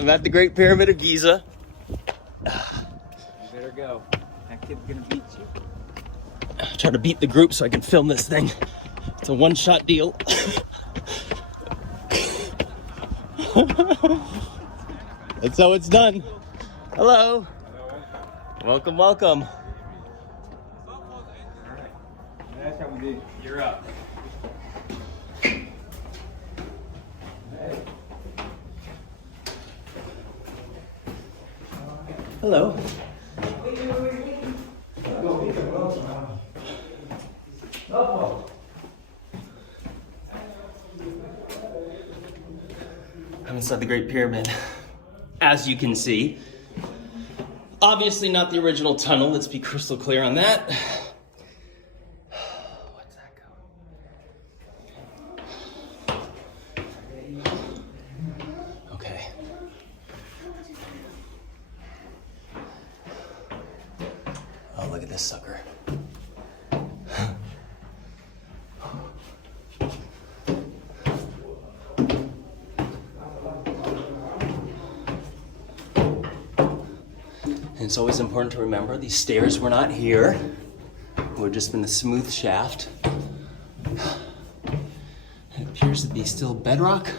I'm at the Great Pyramid of Giza. You better go. That kid's gonna beat you. I'm trying to beat the group so I can film this thing. It's a one-shot deal. That's how it's done. Hello. Welcome, welcome. Alright. That's how we do. You're up. Hello. I'm inside the Great Pyramid, as you can see. Obviously not the original tunnel, let's be crystal clear on that. What's that going? Okay. Oh, look at this sucker. And it's always important to remember these stairs were not here. We're just in a smooth shaft. It appears to be still bedrock.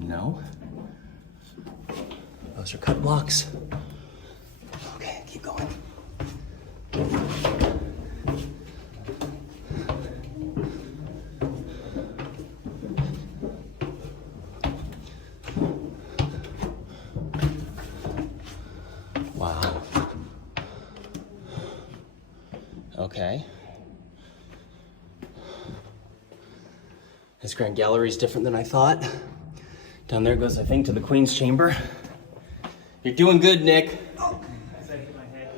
No. Those are cut blocks. Okay, keep going. Wow. Okay. This grand gallery is different than I thought. Down there goes, I think, to the Queen's Chamber. You're doing good, Nick. Oh, as I hit my head.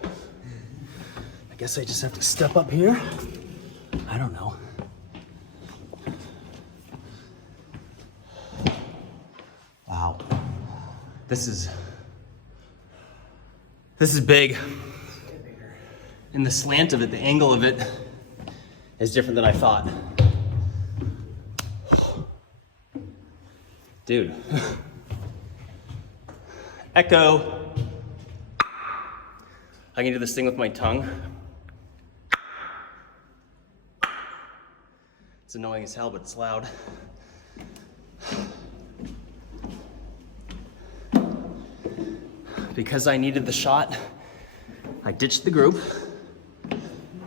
I guess I just have to step up here. I don't know. Wow. This is big. And the slant of it, the angle of it, is different than I thought. Dude. Echo. I can do this thing with my tongue. It's annoying as hell, but it's loud. Because I needed the shot, I ditched the group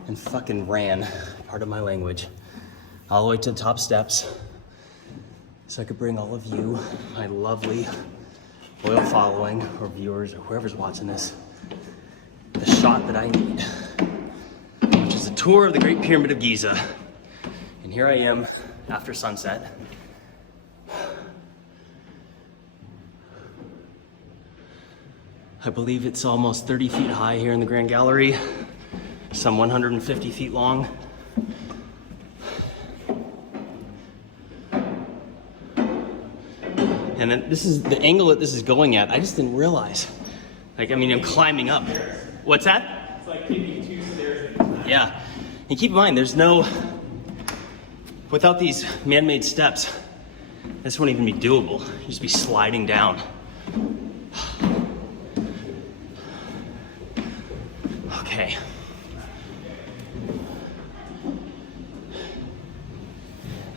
and fucking ran, part of my language, all the way to the top steps so I could bring all of you, my lovely loyal following, or viewers, or whoever's watching this, the shot that I need, which is a tour of the Great Pyramid of Giza. And here I am after sunset. I believe it's almost 30 feet high here in the Grand Gallery, some 150 feet long. And then this is the angle that this is going at. I just didn't realize. Like, I mean, I'm climbing up. What's that? It's like taking 2 stairs. Yeah. And keep in mind, there's no, without these man-made steps, this wouldn't even be doable. You'd just be sliding down. Okay.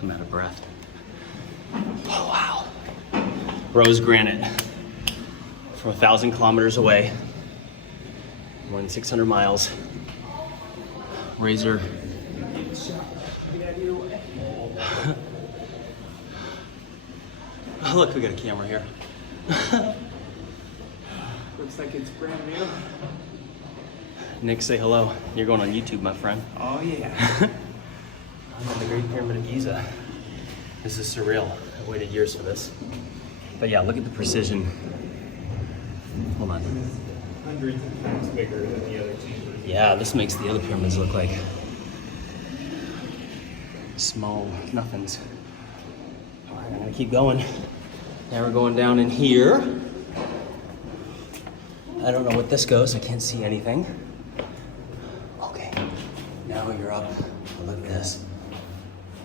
I'm out of breath. Oh, wow. Rose granite from 1,000 kilometers away, more than 600 miles. Razor. Oh, look, we got a camera here. Looks like it's brand new. Nick, say hello. You're going on YouTube, my friend. Oh yeah. I'm at the Great Pyramid of Giza. This is surreal. I waited years for this. But yeah, look at the precision. Hold on. Hundreds of times bigger than the other chambers. Yeah, this makes the other pyramids look like small nothings. All right, I'm gonna keep going. Now we're going down in here. I don't know what this goes. I can't see anything. Okay, now you're up. Look at this.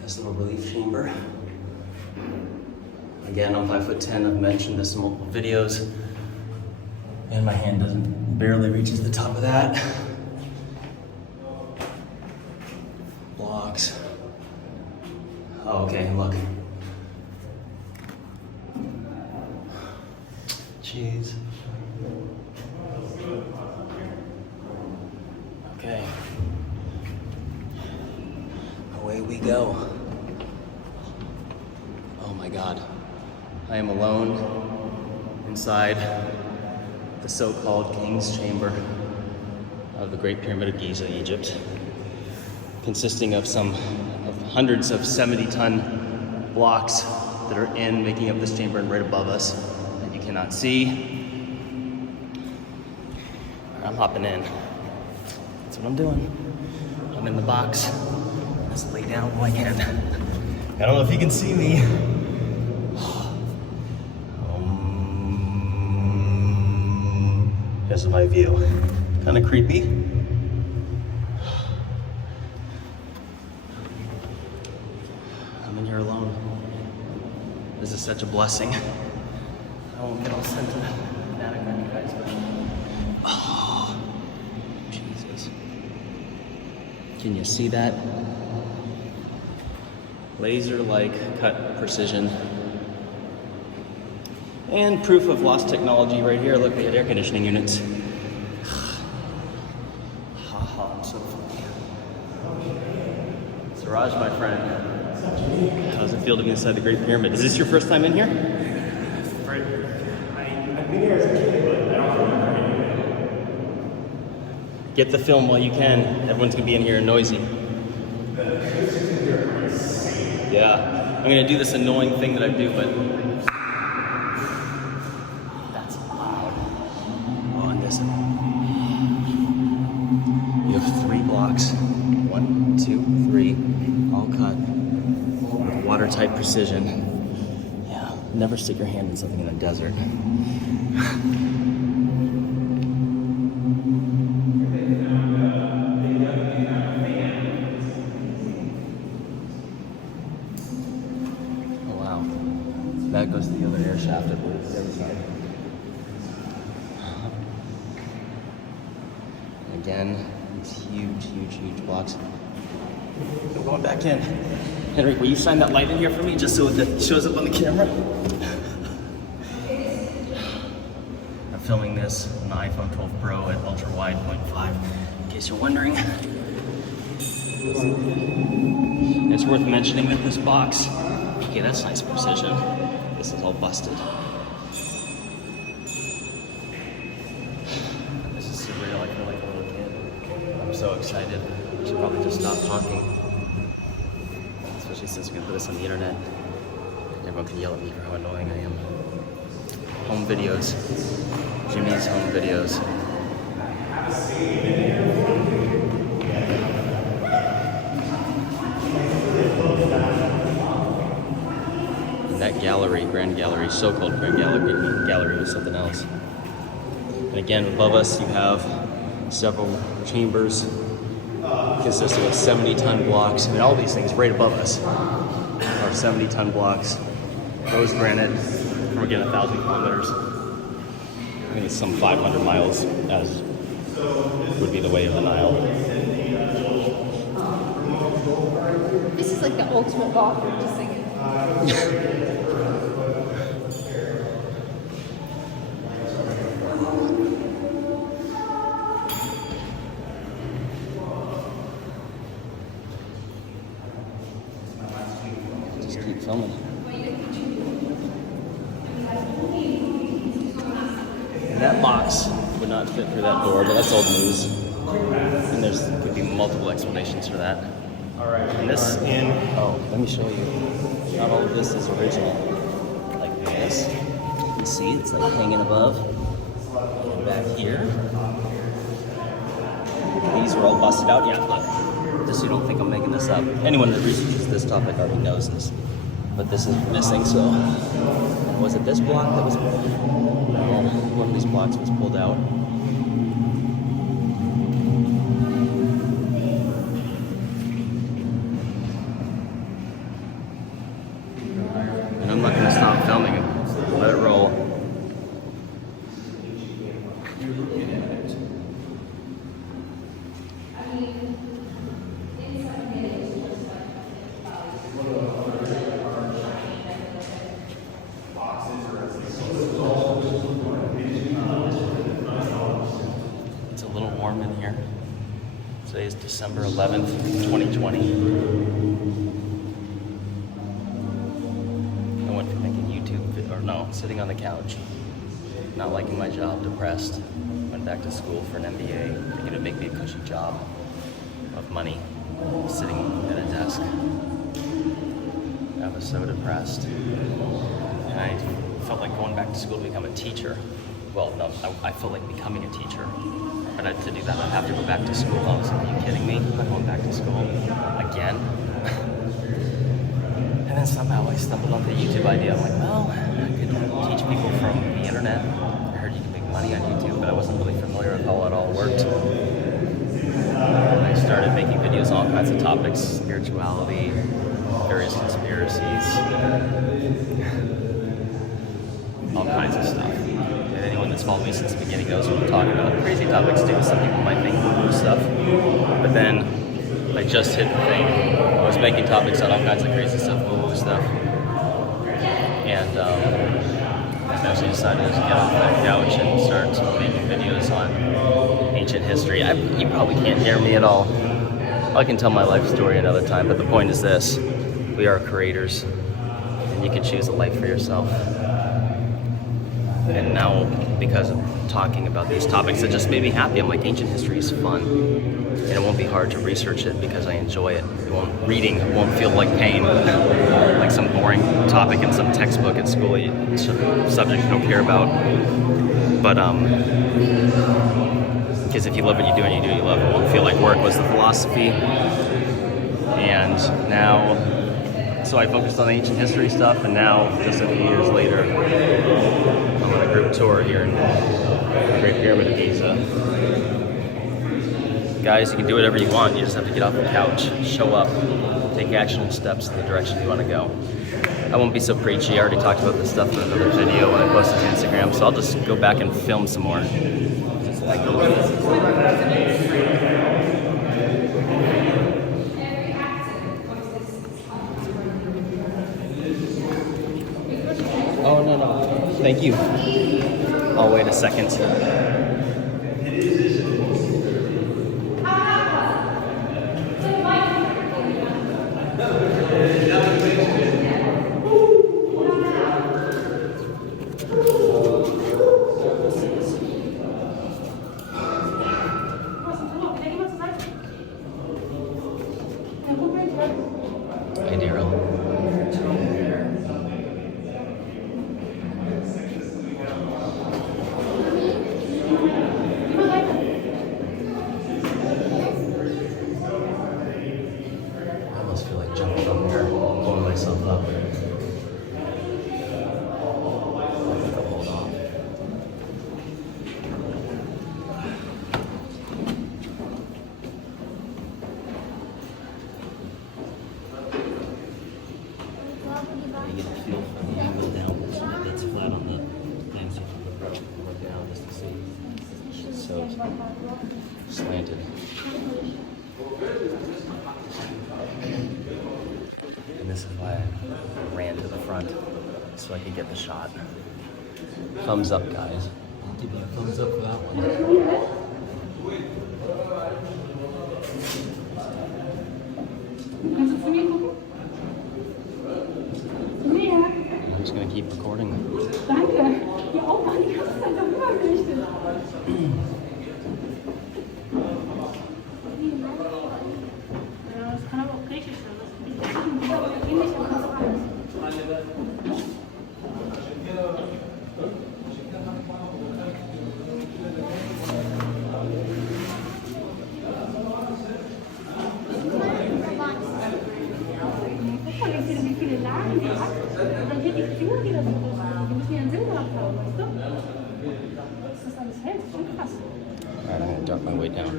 This little relief chamber. Again, I'm 5'10". I've mentioned this in multiple videos. And my hand barely reaches the top of that. Blocks. Oh, okay, look. Jeez. Okay. Away we go. Oh my God. I am alone inside the so-called King's Chamber of the Great Pyramid of Giza, Egypt, consisting of hundreds of 70-ton blocks that are making up this chamber, and right above us that you cannot see. I'm hopping in. That's what I'm doing. I'm in the box. Let's lay down while I can. I don't know if you can see me. Here's my view. Kind of creepy. I'm in here alone. This is such a blessing. I won't get all sentimental on you guys, but oh, Jesus. Can you see that? Laser-like cut precision. And proof of lost technology right here. Look, they had air conditioning units. Haha, I'm so funny. Siraj, my friend, how does it feel to be inside the Great Pyramid? Is this your first time in here? I've been here as a kid, but I don't remember anything. Get the film while you can. Everyone's gonna be in here and noisy. Yeah, I'm gonna do this annoying thing that I do, but that's loud. Oh, and this. You have 3 blocks. 1, 2, 3, all cut with watertight precision. Yeah, never stick your hand in something in a desert. That goes to the other air shaft, I believe, the other side. And again, these huge, huge, huge blocks. I'm going back in. Henry, will you shine that light in here for me, just so it shows up on the camera? I'm filming this on the iPhone 12 Pro at ultra wide 0.5, in case you're wondering. It's worth mentioning that this box, okay, that's nice precision. This is all busted. This is surreal. I feel like a little kid. I'm so excited. I should probably just stop talking. Especially since we can put this on the internet. Everyone can yell at me for how annoying I am. Home videos. Jimmy's home videos. That gallery, Grand Gallery, so-called Grand Gallery was something else. And again, above us you have several chambers consisting of 70-ton blocks. I mean, all these things right above us are 70-ton blocks. Rose granite from, again, 1,000 kilometers. I think it's some 500 miles, as would be the way of the Nile. This is like the ultimate bathroom to sing in. Just keep filming. And that box would not fit through that door, but that's old news. And could be multiple explanations for that. And this let me show you. Not all of this is original. Like this. You can see it's like hanging above. And back here. These are all busted out. Yeah, look. Just so you don't think I'm making this up. Anyone that researches this topic already knows this. But this is missing, so. Was it this block that was pulled? No, one of these blocks was pulled out. I'm not going to stop filming. Let it roll. It's a little warm in here. Today is December 11th, 2020. I went from making sitting on the couch, not liking my job, depressed. Went back to school for an MBA, thinking it'd make me a cushy job of money, sitting at a desk. I was so depressed. And I felt like going back to school to become a teacher. Well, no, I felt like becoming a teacher. But to do that, I'd have to go back to school. I was like, are you kidding me? I'm going back to school again? And then somehow I stumbled onto the YouTube idea. I'm like, well, I could teach people from the internet. I heard you can make money on YouTube, but I wasn't really familiar with how it all worked. And I started making videos on all kinds of topics, spirituality, various conspiracies, all kinds of stuff. And anyone that's followed me since the beginning knows what I'm talking about. Crazy topics too. Some people might think woo-woo stuff. But then I just hit the thing. I was making topics on all kinds of crazy stuff, woo-woo stuff. And I eventually decided to get off that couch and start making videos on ancient history. You probably can't hear me at all. I can tell my life story another time, but the point is this. We are creators, and you can choose a life for yourself. And now, because of talking about these topics that just made me happy, I'm like, ancient history is fun. And it won't be hard to research it because I enjoy it. Reading won't feel like pain, like some boring topic in some textbook at school, subject you don't care about. But, because if you love what you do and you do what you love, it won't feel like work was the philosophy. And now, so I focused on ancient history stuff, and now, just a few years later, I'm on a group tour here in the Great Pyramid of Giza. Guys, you can do whatever you want, you just have to get off the couch, show up, take actionable steps in the direction you want to go. I won't be so preachy, I already talked about this stuff in another video when I posted to Instagram, so I'll just go back and film some more. Oh, no. Thank you. I'll wait a second. Hey, Daryl. I almost feel like jumping up there, blowing myself up. Hold on. You get a feel for the angle down so that it's flat on the thing, so you can look down just to see. It's so slanted. And this is why I ran to the front, so I could get the shot. Thumbs up, guys. I'll give you a thumbs up for that one. I'm just gonna keep recording. Danke. Ja, auch mal die ganze Zeit darüber gerichtet. Ja, das kann aber auch griechisch sein. Das ist ähnlich, aber das alles. Guck mal, wie viele Lagen die hat. Und dann hier die Finger wieder so durch. Die müssen ja einen Sinn gehabt haben, weißt du? Das ist alles hell, das ist schon krass. Alright, I'm gonna dark my way down.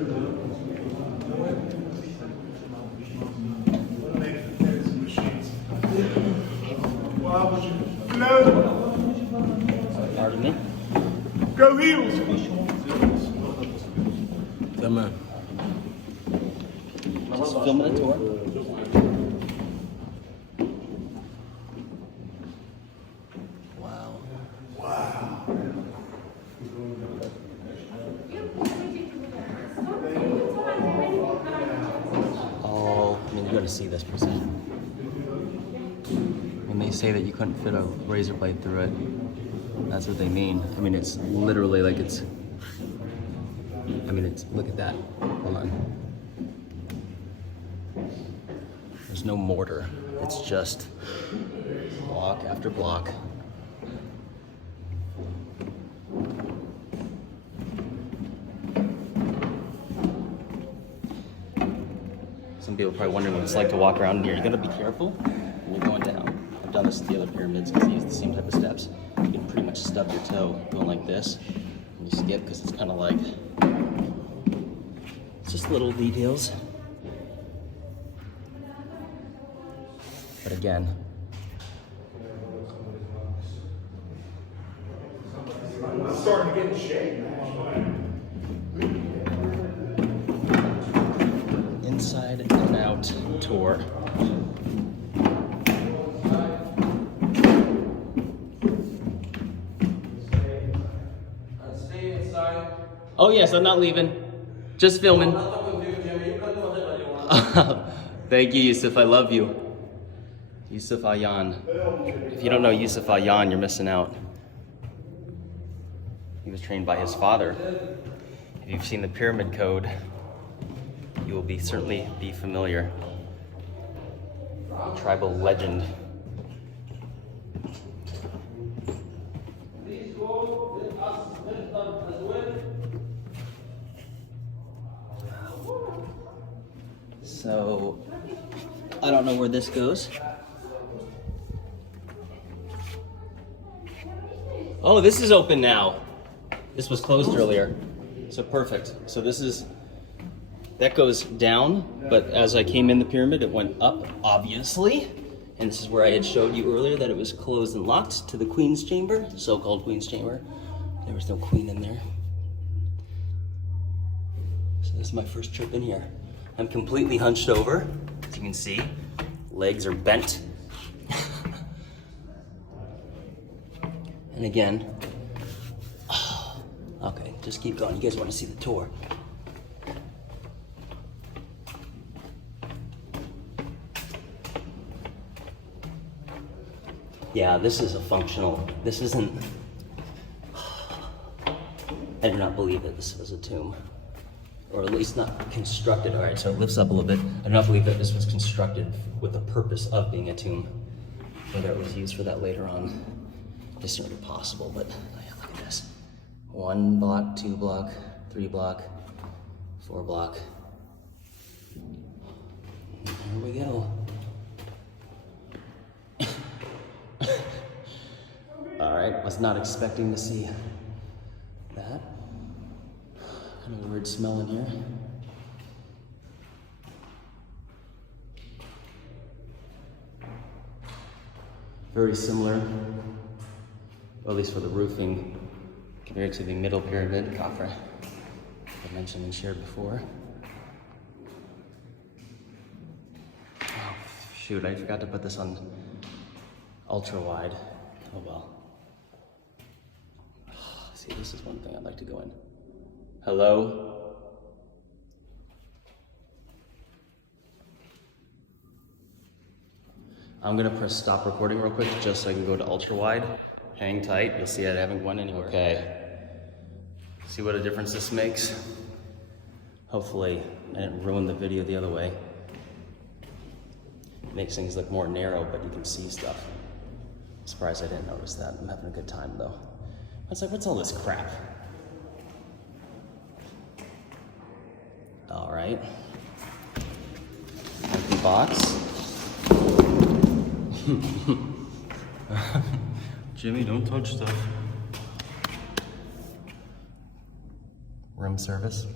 Well, would you float Pardon me? Go heels! Come on. Just filming a tour. Wow. Oh, I mean, you gotta see this precision. When they say that you couldn't fit a razor blade through it, that's what they mean. I mean, it's literally like it's, look at that. Hold on. There's no mortar. It's just block after block. Some people are probably wondering what it's like to walk around in here. You gotta be careful when you're going down. I've done this with the other pyramids because they use the same type of steps. You can pretty much stub your toe going like this. And you skip because it's kind of like, it's just little details. But again, I'm starting to get in shape, man. inside and out tour. Stay inside. Oh yes, I'm not leaving. Just filming. Thank you, Yusuf. I love you. Yusuf Ayan. If you don't know Yusuf Ayan, you're missing out. He was trained by his father. If you've seen the Pyramid Code, you will certainly be familiar. Tribal legend. So, I don't know where this goes. Oh, this is open now. This was closed earlier. So perfect. So that goes down, but as I came in the pyramid, it went up, obviously. And this is where I had showed you earlier that it was closed and locked to the Queen's Chamber, so-called Queen's Chamber. There was no queen in there. So this is my first trip in here. I'm completely hunched over, as you can see. Legs are bent. And again, okay, just keep going. You guys want to see the tour. Yeah, this is a functional, this isn't, I do not believe that this was a tomb. Or at least not constructed. All right, so it lifts up a little bit. I do not believe that this was constructed with the purpose of being a tomb. Whether it was used for that later on is certainly possible, but yeah, look at this. 1 block, 2 block, 3 block, 4 block. Here we go. All right, was not expecting to see that. Kind of a weird smell in here. Very similar, or at least for the roofing, compared to the middle pyramid, Khafre, I mentioned and shared before. Oh, shoot, I forgot to put this on ultra wide. Oh well. See, this is one thing I'd like to go in. Hello? I'm gonna press stop recording real quick just so I can go to ultra wide. Hang tight, you'll see I haven't went anywhere. Okay. See what a difference this makes? Hopefully I didn't ruin the video the other way. It makes things look more narrow, but you can see stuff. I'm surprised I didn't notice that. I'm having a good time though. I was like, what's all this crap? All right. Empty box. Jimmy, don't touch stuff. Room service.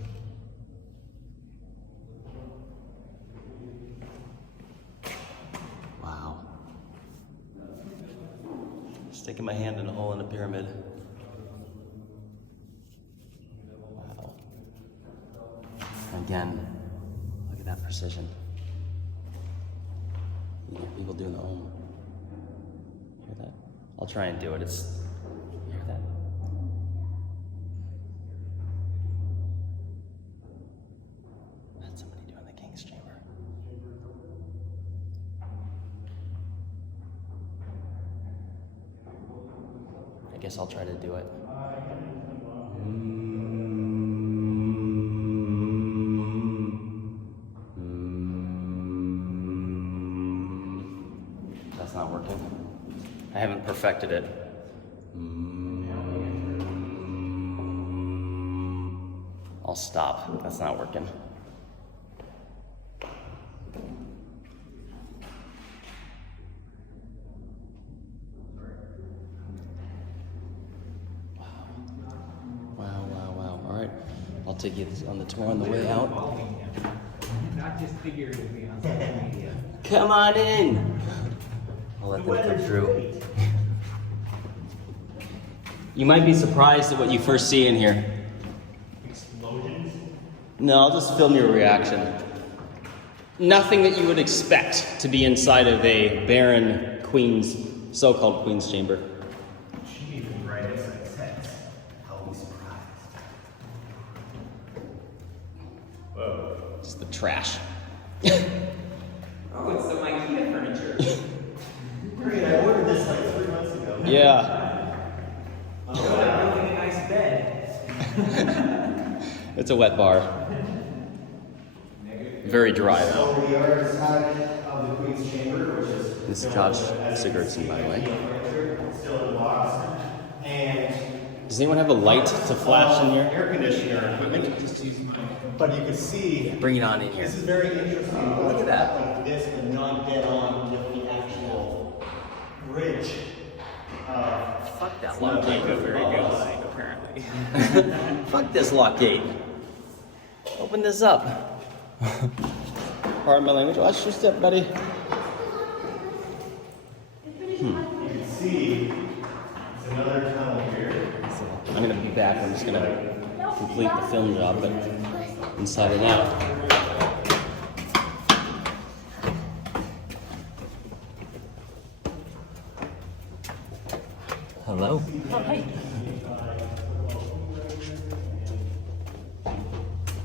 Wow. Sticking my hand in a hole in a pyramid. Again, look at that precision. You hear people doing the Om. Hear that? I'll try and do it. You hear that? That's somebody doing the King's Chamber. I guess I'll try to do it. That's not working. I haven't perfected it. I'll stop. That's not working. Wow. All right. I'll take you on the tour on the way out. Not just figuratively on social media. Come on in. I'll let them come through. You might be surprised at what you first see in here. Explosions? No, I'll just film your reaction. Nothing that you would expect to be inside of a barren queen's, so-called queen's chamber. She even right inside sets. I'll be surprised. Whoa. Just the trash. Oh, it's some IKEA furniture. Great, I ordered this like 3 months ago. Yeah. Oh, I'm building a nice bed. It's a wet bar. Very dry though. So we are inside of the Queen's Chamber, which is This is Josh Sigurdsson, by the way. still in the box. And Does anyone have a light to flash in here? air conditioner equipment. Just use mine. But you can see Bring it on in here. this is very interesting. Look at that. Like this, but not dead on with the actual bridge. Fuck that Not lock gate. a very good light, apparently. Fuck this lock gate. Open this up. Pardon my language. Watch your step, buddy. You can see it's another tunnel here. I'm gonna be back. I'm just gonna complete the film job, but inside and out. Hello. Oh, hey.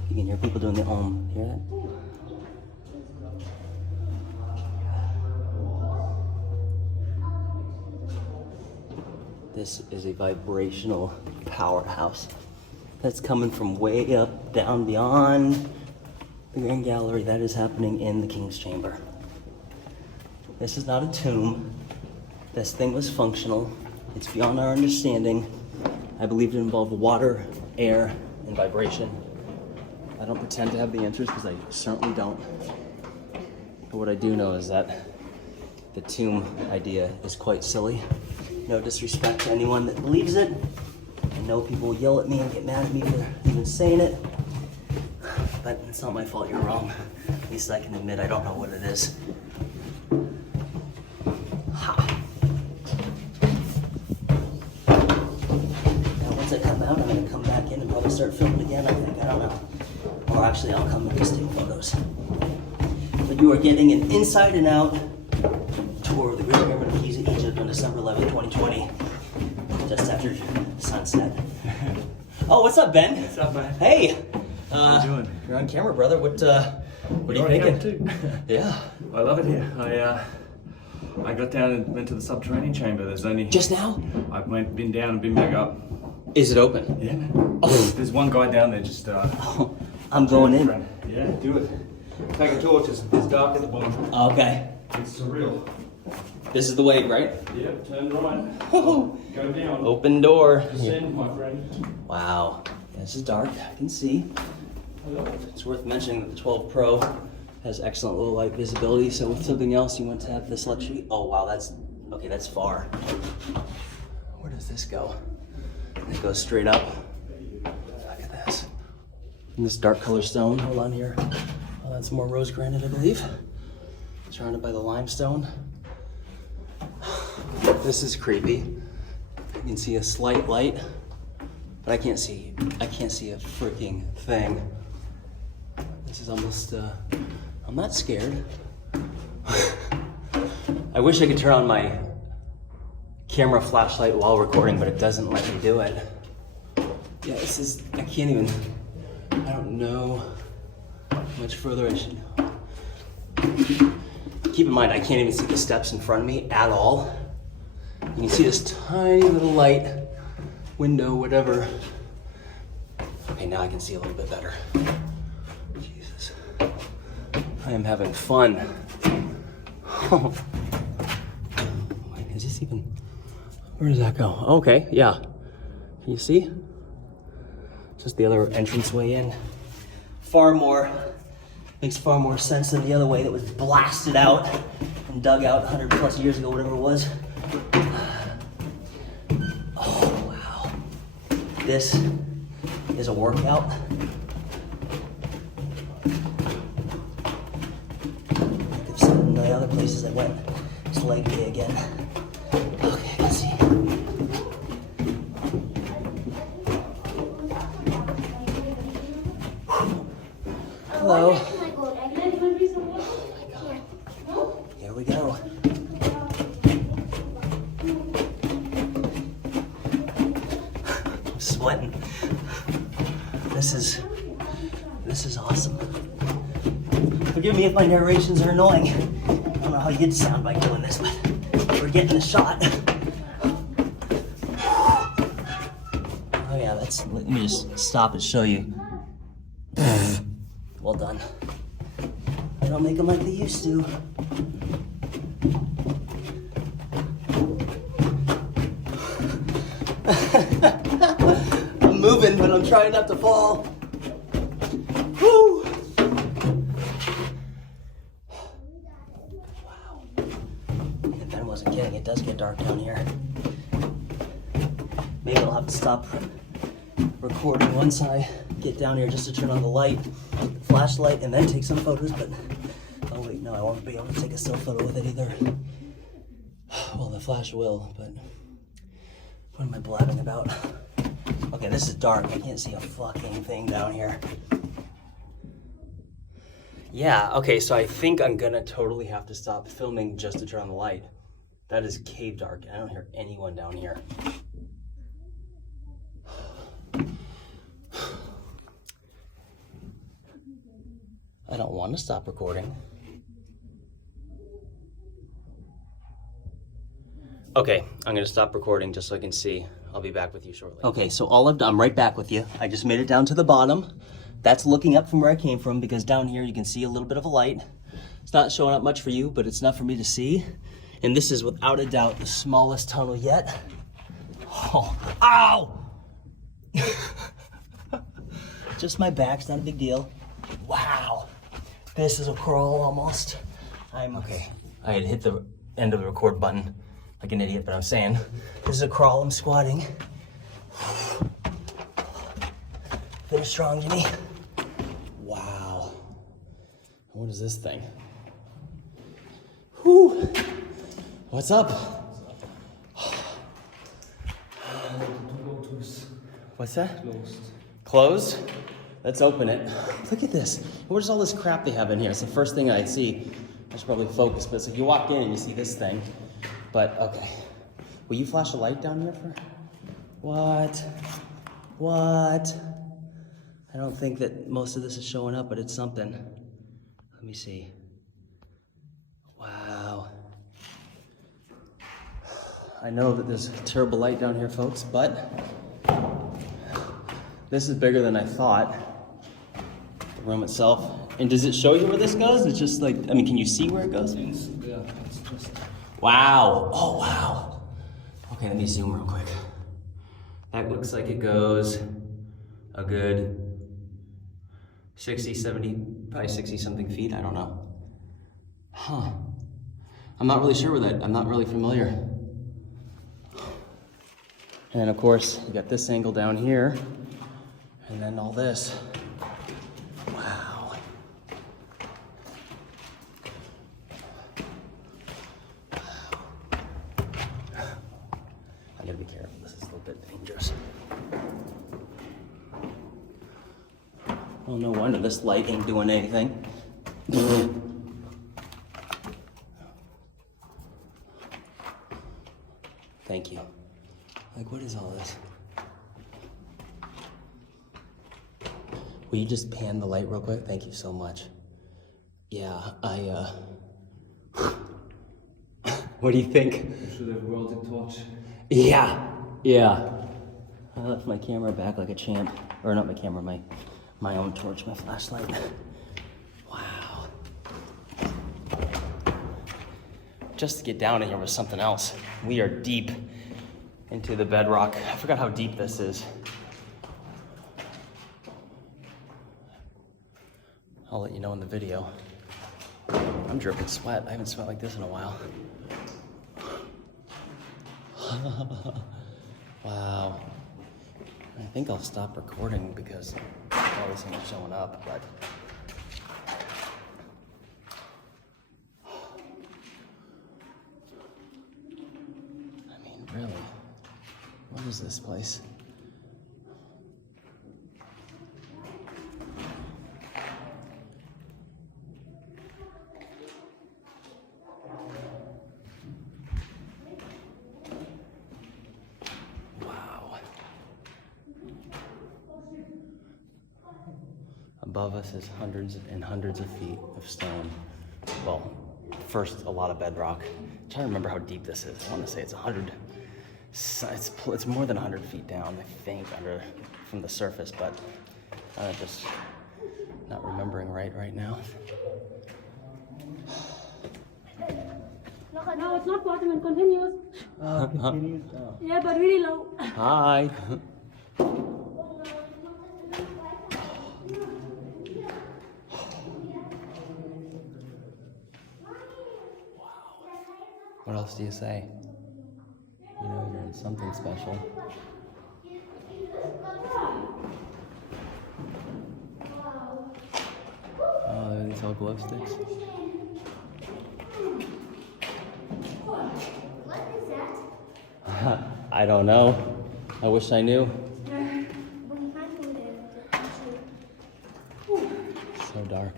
You can hear people doing the Om. Hear that? This is a vibrational powerhouse that's coming from way up, down beyond the Grand Gallery. That is happening in the King's Chamber. This is not a tomb. This thing was functional. It's beyond our understanding. I believe it involved water, air, and vibration. I don't pretend to have the answers because I certainly don't. But what I do know is that the tomb idea is quite silly. No disrespect to anyone that believes it. I know people will yell at me and get mad at me for even saying it. But it's not my fault you're wrong. At least I can admit I don't know what it is. Ha! Now once I come out, I'm gonna come back in and probably start filming again, I think. I don't know. Or actually, I'll come and just take photos. But you are getting an inside and out tour of the Great Pyramid of Giza, Egypt on December 11, 2020. Just after sunset. Oh, what's up, Ben? What's up, man? Hey! How you doing? You're on camera, brother. What are you You're on thinking? camera too. Yeah. I love it here. I got down and went to the Subterranean Chamber. There's only... Just now? I've been down and been back up. Is it open? Yeah, man. Oh. There's one guy down there just... I'm going in. Yeah, do it. Take a tour. It's dark at the bottom. Okay. It's surreal. This is the way, right? Yep, turn right. Woo-hoo. Go down. Open door. Descend, my friend. Wow. Yeah, this is dark. I can see. It's worth mentioning that the 12 Pro has excellent low light visibility, so with something else you want to have this luxury. Oh wow, that's far. Where does this go? It goes straight up. Look at this. And this dark color stone, hold on here. Oh, that's more rose granite, I believe. Surrounded by the limestone. This is creepy. You can see a slight light, but I can't see a freaking thing. This is almost, I'm not scared. I wish I could turn on my camera flashlight while recording, but it doesn't let me do it. Yeah, this is, I can't even, I don't know how much further I should. Keep in mind, I can't even see the steps in front of me at all. You can see this tiny little light, window, whatever. Okay, now I can see a little bit better. Jesus. I am having fun. Oh. Wait, is this even, where does that go? Okay, yeah. Can you see? Just the other entranceway in. Makes far more sense than the other way that was blasted out and dug out 100 plus years ago, whatever it was. Oh, wow. This is a workout. Like some of the other places I went, it's leg day again. Okay, let's see. Hello. Here we go. I'm sweating. This is awesome. Forgive me if my narrations are annoying. I don't know how you'd sound by doing this, but we're getting a shot. Oh yeah, let me just stop and show you. Well done. They don't make them like they used to. I'm moving, but I'm trying not to fall. Woo! Wow. And Ben wasn't kidding, it does get dark down here. Maybe I'll have to stop recording once I get down here just to turn on the light, flashlight, and then take some photos, but oh wait, no, I won't be able to take a still photo with it either. Well, the flash will, but what am I blabbing about? Okay, this is dark. I can't see a fucking thing down here. Yeah, okay, so I think I'm gonna totally have to stop filming just to turn on the light. That is cave dark. I don't hear anyone down here. I don't want to stop recording. Okay, I'm gonna stop recording just so I can see. I'll be back with you shortly. Okay, so I'm right back with you. I just made it down to the bottom. That's looking up from where I came from because down here you can see a little bit of a light. It's not showing up much for you, but it's enough for me to see. And this is without a doubt the smallest tunnel yet. Oh, ow! Just my back's not a big deal. Wow. This is a crawl almost. Okay. I had hit the end of the record button like an idiot, but I'm saying this is a crawl. I'm squatting. Finish strong, Jimmy. Wow. What is this thing? Whew. What's up? What's that? Closed? Let's open it. Look at this. Where's all this crap they have in here? It's the first thing I see. I should probably focus, but it's like you walk in and you see this thing. But, okay. Will you flash a light down here for? What? What? I don't think that most of this is showing up, but it's something. Let me see. Wow. I know that there's a terrible light down here, folks, but this is bigger than I thought. The room itself. And does it show you where this goes? It's just like, I mean, can you see where it goes? Yeah, it's just... Wow. Oh, wow. Okay, let me zoom real quick. That looks like it goes a good 60, 70, probably 60 something feet. I don't know. Huh. I'm not really sure with that. I'm not really familiar. And then of course, you got this angle down here, and then all this. Wow. I gotta be careful, this is a little bit dangerous. Well, no wonder this light ain't doing anything. Thank you. Like, what is all this? Will you just pan the light real quick? Thank you so much. Yeah, what do you think? You should have rolled a torch. Yeah. I left my camera back like a champ. Or not my camera, my own torch, my flashlight. Wow. Just to get down in here was something else. We are deep into the bedrock. I forgot how deep this is. I'll let you know in the video. I'm dripping sweat. I haven't sweat like this in a while. Wow. I think I'll stop recording because all these things are showing up, but I mean, really, what is this place? Above us is hundreds and hundreds of feet of stone. Well, first a lot of bedrock. I'm trying to remember how deep this is. I want to say it's 100. It's more than 100 feet down, I think, from the surface, but I'm just not remembering right now. No, it's not bottom, it continues. Yeah, but really low. Hi. What else do you say? You know you're in something special. Oh, are these all glow sticks? What is that? I don't know. I wish I knew. So dark.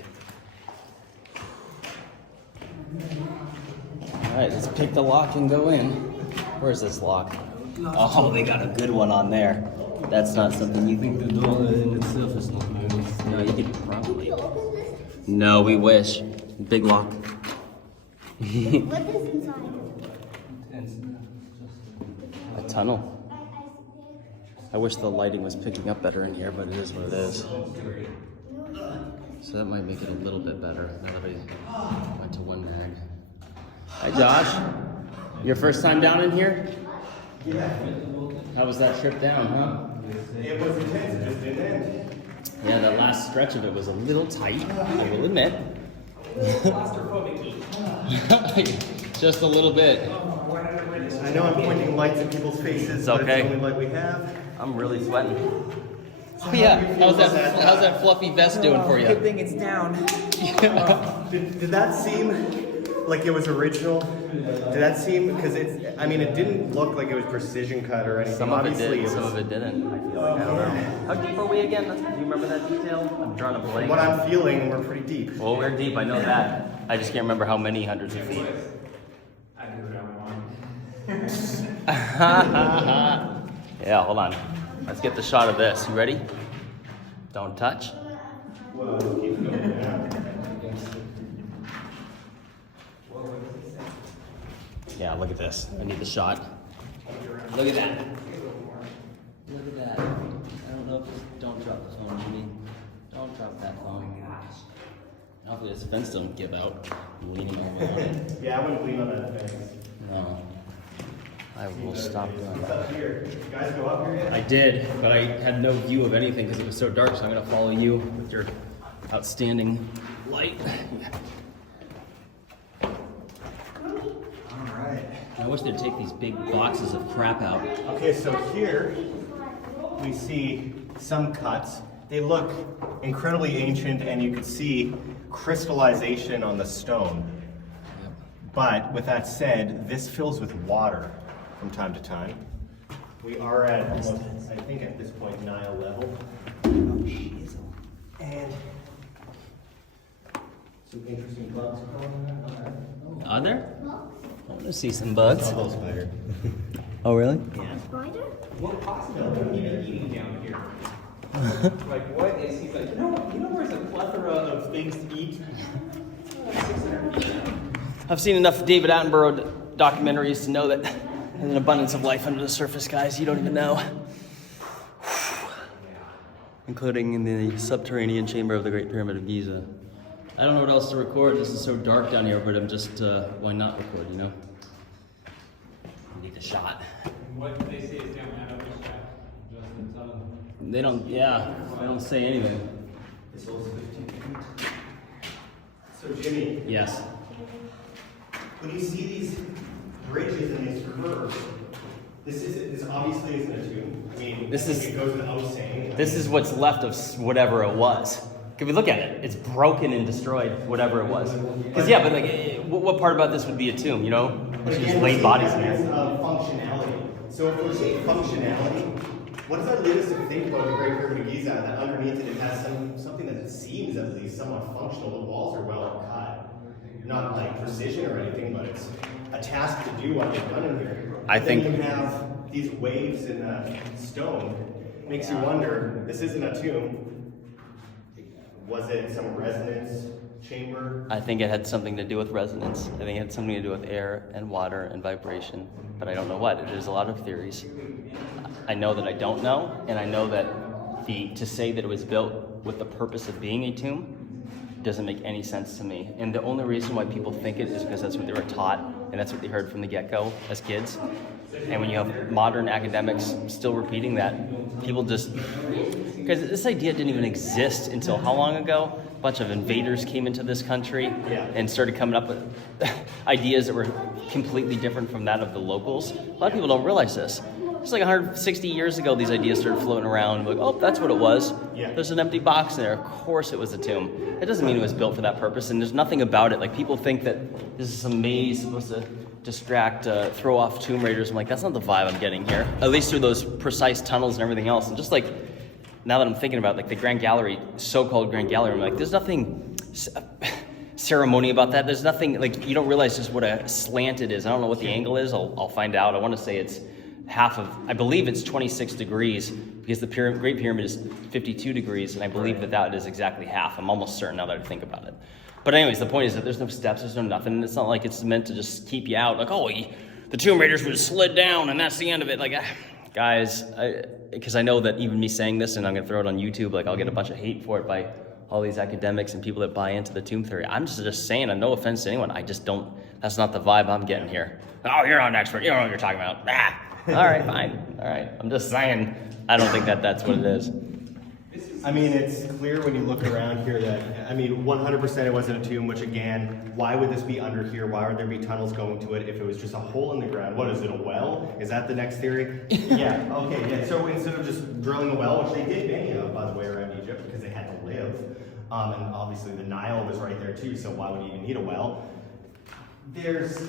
All right, let's pick the lock and go in. Where's this lock? Oh, they got a good one on there. That's not something you can do. The door in itself is not moving. No, you could probably. No, we wish. Big lock. What is inside? A tunnel. I wish the lighting was picking up better in here, but it is what it is. So that might make it a little bit better now that I went to one mag. Hi, Josh. Your first time down in here? Yeah. How was that trip down, huh? It was intense, it just didn't end. Yeah, that last stretch of it was a little tight, I will admit. Just a little bit. I know I'm pointing lights at people's faces, It's but okay. it's the only light we have. I'm really sweating. Oh yeah, how's that fluffy vest doing for you? Good thing it's down. Did that seem like it was original? Did that seem, because it didn't look like it was precision cut or anything. Some of it Obviously, did, was, some of it didn't. I feel like, I don't know. How deep are we again? Do you remember that detail? I'm drawing a blank. What I'm feeling, we're pretty deep. Well, we're deep, I know that. I just can't remember how many hundreds of feet. I do what I want. Yeah, hold on. Let's get the shot of this. You ready? Don't touch. Whoa, keep going down. Yeah, look at this. I need the shot. Look at that. Look at that. I don't know if this, don't drop the phone, Jimmy. Don't drop that phone. Hopefully this fence don't give out. I'm leaning over on it. Yeah, I wouldn't lean on that fence. No. I will stop doing It's that. up here. You guys go up here yet? I did, but I had no view of anything because it was so dark, so I'm gonna follow you with your outstanding light. Alright. I wish they'd take these big boxes of crap out. Okay, so here we see some cuts. They look incredibly ancient, and you can see crystallization on the stone. But with that said, this fills with water from time to time. We are at almost, I think at this point, Nile level. And some interesting bugs crawling around. Are there? I want to see some bugs. A little spider. Oh, really? Yeah. Spider? What possibility would he be eating down here? Like, what is he like? You know where's a plethora of things to eat? 600 feet. I've seen enough David Attenborough documentaries to know that there's an abundance of life under the surface, guys. You don't even know. Including in the Subterranean Chamber of the Great Pyramid of Giza. I don't know what else to record. This is so dark down here, but I'm just, why not record, you know? I need a shot. What did they say is down out of the shot? Justin, tell them. They don't say anything. This hole's 15 feet. So Jimmy, Yes. when you see these bridges and these curves, this obviously isn't a tomb. I mean, This is- it goes without saying. This is what's left of whatever it was. Can we look at it? It's broken and destroyed, whatever it was. Because yeah, but like, what part about this would be a tomb? You know, But it's just again, laid we're bodies seeing in evidence there. of functionality. So if we're seeing functionality, what does that lead us to think about the Great Pyramid of Giza? That underneath it has something that seems at least somewhat functional. The walls are well cut, not like precision or anything, but it's a task to do what they've done in here. I But then think- you have these waves in the stone. Makes you wonder. This isn't a tomb. Was it some resonance chamber? I think it had something to do with resonance. I think it had something to do with air and water and vibration, but I don't know what. There's a lot of theories. I know that I don't know, and I know that to say that it was built with the purpose of being a tomb doesn't make any sense to me. And the only reason why people think it is because that's what they were taught, and that's what they heard from the get-go as kids. And when you have modern academics still repeating that, people just... Because this idea didn't even exist until how long ago? A bunch of invaders came into this country and started coming up with ideas that were completely different from that of the locals. A lot of people don't realize this. It's like 160 years ago these ideas started floating around. Like, oh, that's what it was. Yeah. There's an empty box in there. Of course it was a tomb. It doesn't mean it was built for that purpose, and there's nothing about it. Like, people think that this is some maze supposed to distract, throw off tomb raiders. I'm like, that's not the vibe I'm getting here. At least through those precise tunnels and everything else. And just like, now that I'm thinking about it, like the Grand Gallery, so-called Grand Gallery, I'm like, there's nothing ceremony about that. There's nothing, like, you don't realize just what a slant it is. I don't know what the angle is. I'll find out. I want to say it's half of, I believe it's 26 degrees because the Great Pyramid is 52 degrees, and I believe that is exactly half. I'm almost certain now that I think about it. But anyways, the point is that there's no steps, there's no nothing, and it's not like it's meant to just keep you out. Like, oh, the Tomb Raiders would have slid down, and that's the end of it. Like, guys, because I know that even me saying this, and I'm going to throw it on YouTube, like, I'll get a bunch of hate for it by all these academics and people that buy into the tomb theory. I'm just saying, and no offense to anyone, I just don't, that's not the vibe I'm getting here. Oh, you're not an expert, you don't know what you're talking about. All right, fine. All right, I'm just saying, I don't think that's what it is. I mean, it's clear when you look around here that, I mean, 100% it wasn't a tomb, which again, why would this be under here? Why would there be tunnels going to it if it was just a hole in the ground? What is it, a well? Is that the next theory? Yeah, okay, yeah. So instead of just drilling a well, which they did many of, by the way, around Egypt, because they had to live, and obviously the Nile was right there too, so why would you even need a well? There's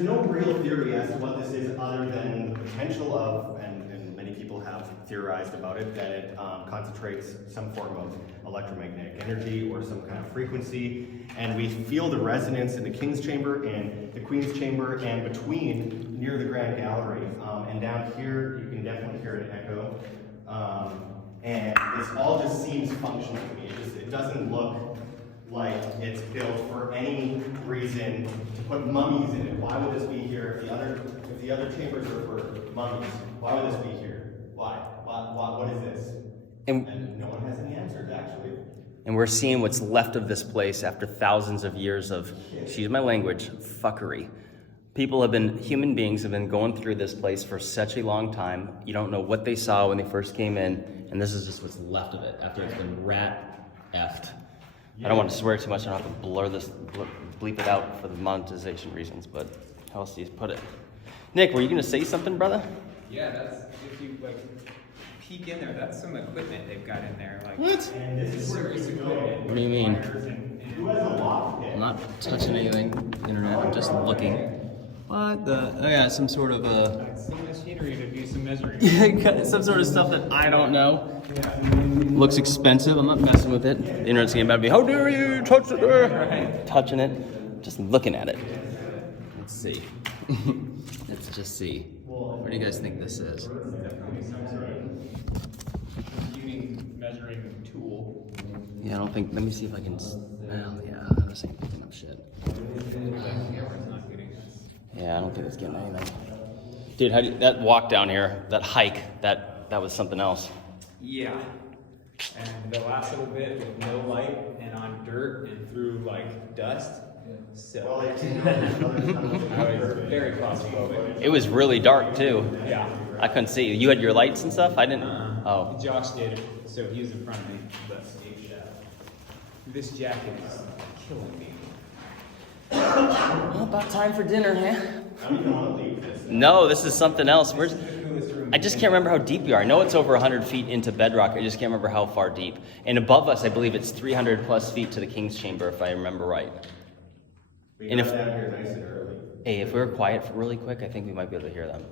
no real theory as to what this is other than the potential of, and many people have theorized about it, that it concentrates some form of electromagnetic energy or some kind of frequency, and we feel the resonance in the King's Chamber and the Queen's Chamber and between near the Grand Gallery, and down here you can definitely hear an echo, and this all just seems functional to me. It doesn't look like it's built for any reason to put mummies in it. Why would this be here if the other chambers are for mummies? Why would this be here? Why? What is this? And no one has any answers, actually. And we're seeing what's left of this place after thousands of years of, excuse my language, fuckery. Human beings have been going through this place for such a long time. You don't know what they saw when they first came in, and this is just what's left of it after it's been rat-effed. I don't want to swear too much. I don't have to bleep it out for the monetization reasons, but how else do you put it? Nick, were you going to say something, brother? Yeah, that's, if you like peek in there, that's some equipment they've got in there. Like, What? And this is where serious you go. equipment. What do you mean? Who has a lock pick? I'm not touching anything, internet. I'm just looking. What the? Oh yeah, some sort of I've seen this machinery to do some measuring. Some sort of stuff that I don't know. Looks expensive. I'm not messing with it. The internet's getting about to be, how dare you touch it? Right. Touching it, just looking at it. Let's see. Let's just see. What do you guys think this is? Definitely some sort of computing measuring tool. Yeah, I don't think. Let me see if I can. Well, yeah, this ain't picking up shit. The camera's not getting us. Yeah, I don't think it's getting anything. Dude, that walk down here, that hike, that was something else. Yeah. And the last little bit with no light and on dirt and through like dust. So I was very claustrophobic. It was really dark too. Yeah. I couldn't see. You had your lights and stuff? I didn't. Oh. Josh did, so he was in front of me. But this jacket is killing me. Well, about time for dinner, huh? I don't even want to leave this. No, this is something else. I just can't remember how deep we are. I know it's over 100 feet into bedrock. I just can't remember how far deep. And above us, I believe it's 300 plus feet to the King's Chamber, if I remember right. We And got if- down here nice and early. Hey, if we were quiet really quick, I think we might be able to hear them.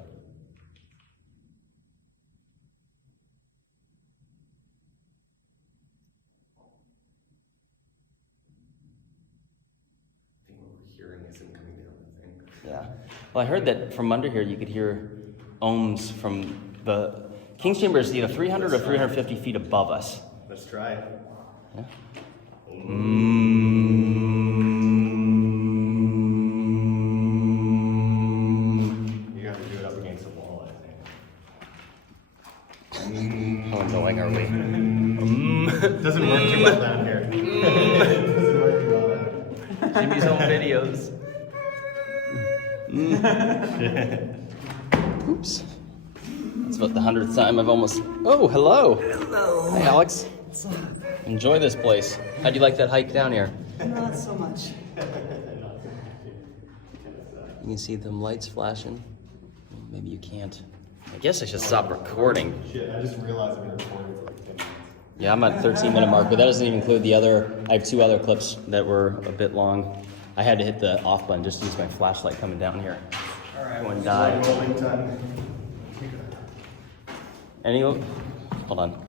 I think what we're hearing isn't coming down the thing. Yeah. Well, I heard that from under here you could hear ohms from the King's Chamber is either 300 or 350 feet above us. Let's try it. Yeah. You have to do it up against the wall, I think. How annoying are we? Doesn't work too well down here. Doesn't work too well down here. Jimmy's own videos. Oops. That's about the 100th time I've almost. Oh, hello. Hello. Hey, Alex. Enjoy this place. How'd you like that hike down here? Not so much. You can see them lights flashing. Maybe you can't. I guess I should stop recording. Shit, I just realized I've been recording for like 10 minutes. Yeah, I'm at 13-minute mark, but that doesn't even include the other. I have 2 other clips that were a bit long. I had to hit the off button just to use my flashlight coming down here. All right, One died. rolling time. Any? Hold on.